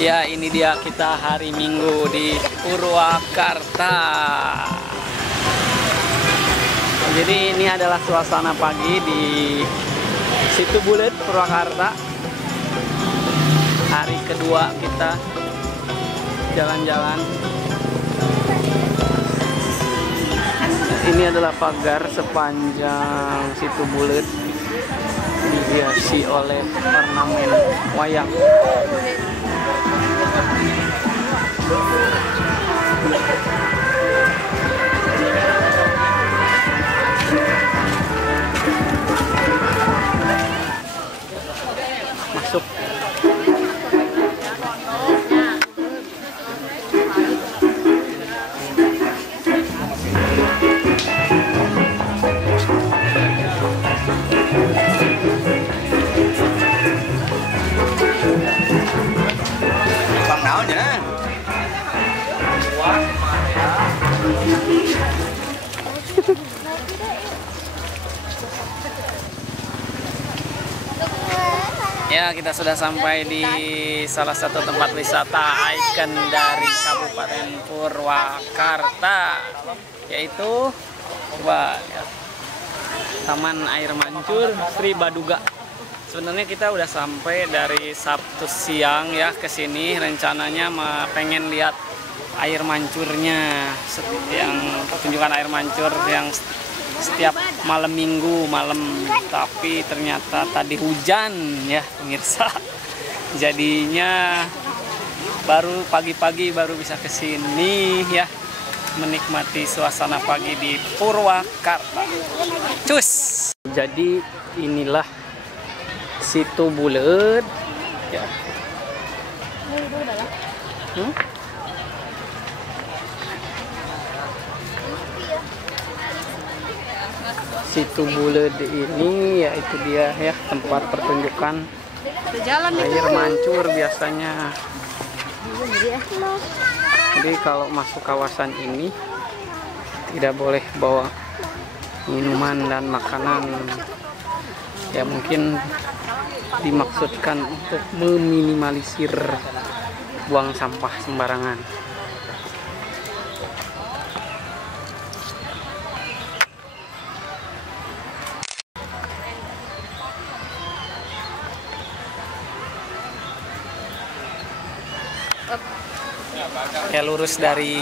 Ya, ini dia kita hari Minggu di Purwakarta. Jadi ini adalah suasana pagi di Situbulet, Purwakarta. Hari kedua kita jalan-jalan. Ini adalah pagar sepanjang Situbulet, dihiasi oleh ornamen wayang. Masuk. Bang naonnya? Ya, kita sudah sampai di salah satu tempat wisata ikon dari Kabupaten Purwakarta, yaitu Taman Air Mancur Sri Baduga. Sebenarnya kita udah sampai dari Sabtu siang ya ke sini. Rencananya pengen lihat air mancurnya, yang pertunjukan air mancur yang setiap malam Minggu malam, tapi ternyata tadi hujan ya pemirsa. Jadinya baru pagi-pagi baru bisa kesini ya, menikmati suasana pagi di Purwakarta. Cus. Jadi inilah Situbulet ya. Situbulet ini yaitu dia ya, tempat pertunjukan air mancur biasanya. Jadi kalau masuk kawasan ini tidak boleh bawa minuman dan makanan. Ya mungkin dimaksudkan untuk meminimalisir buang sampah sembarangan. Ya, lurus dari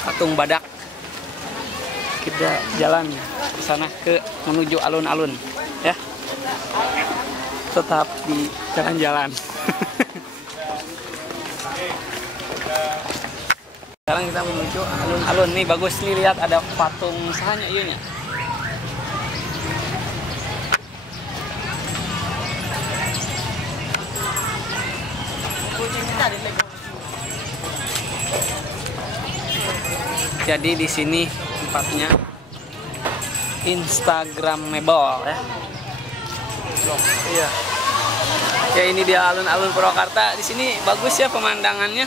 Patung Badak kita jalan ke sana menuju alun-alun ya. Tetap di jalan-jalan. Sekarang kita menuju alun-alun. Nih bagus nih, lihat ada patung sahanya ieunya. Jadi di sini tempatnya Instagramable ya. Iya. Ya, ini dia alun-alun Purwakarta. Di sini bagus ya pemandangannya.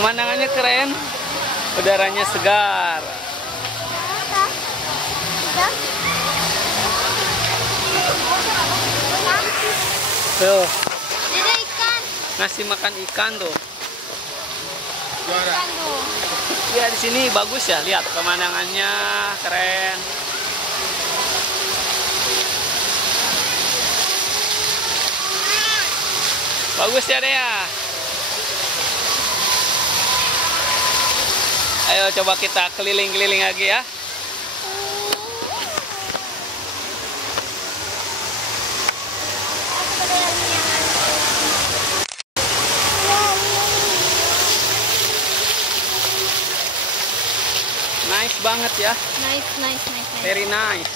Pemandangannya keren. Udaranya segar. Tuh. Ngasih makan ikan tuh. Juara. Ya, di sini bagus ya, lihat pemandangannya keren. Bagus ya deh ya. Ayo coba kita keliling-keliling lagi ya. Nice banget ya. Nice. Very nice.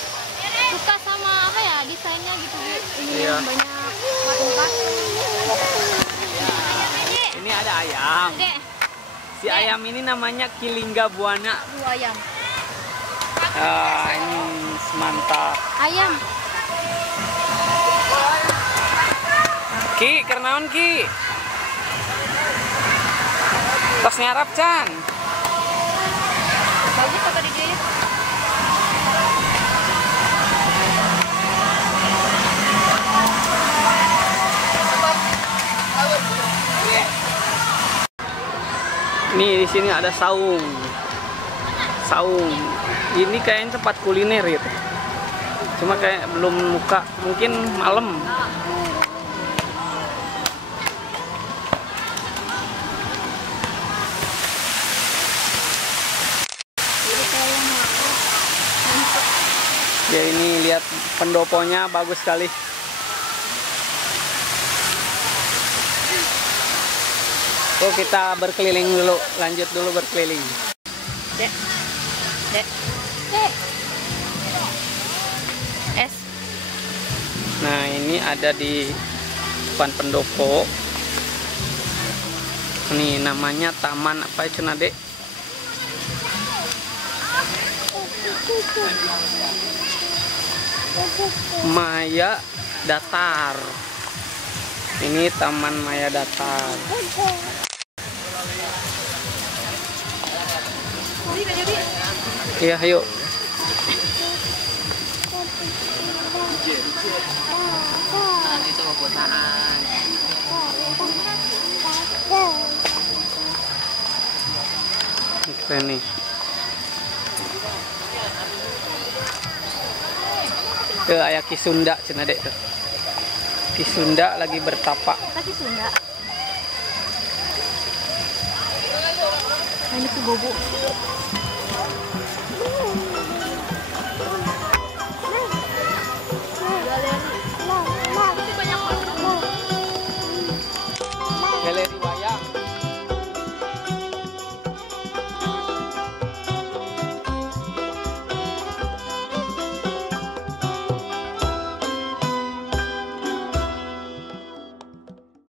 Suka sama apa ya, desainnya gitu. Ini Iya. banyak patung-patung. Ini ada ayam. Dek, Si ayam ini namanya Kilingga Buana. dua ayam. Ini mantap. Ayam. Ki, kernaon Ki? Tos ngarap Can. Bagus apa di dia? Nih di sini ada saung. Saung. Ini kayaknya tempat kuliner gitu. Cuma kayak belum buka, mungkin malam. Ya ini lihat pendoponya bagus sekali. Oh kita berkeliling dulu, lanjut dulu berkeliling. Dek. Dek. Dek. Es. Nah ini ada di depan pendopo. Nih namanya taman apa itu Nade? Maya Datar. Ini Taman Maya Datar. Iya, yuk. Itu kotaan. Keren nih. Tuh ayah Kisunda cina dek tuh. Kisunda lagi bertapa. Kasih Sunda. Ini tuh bobo.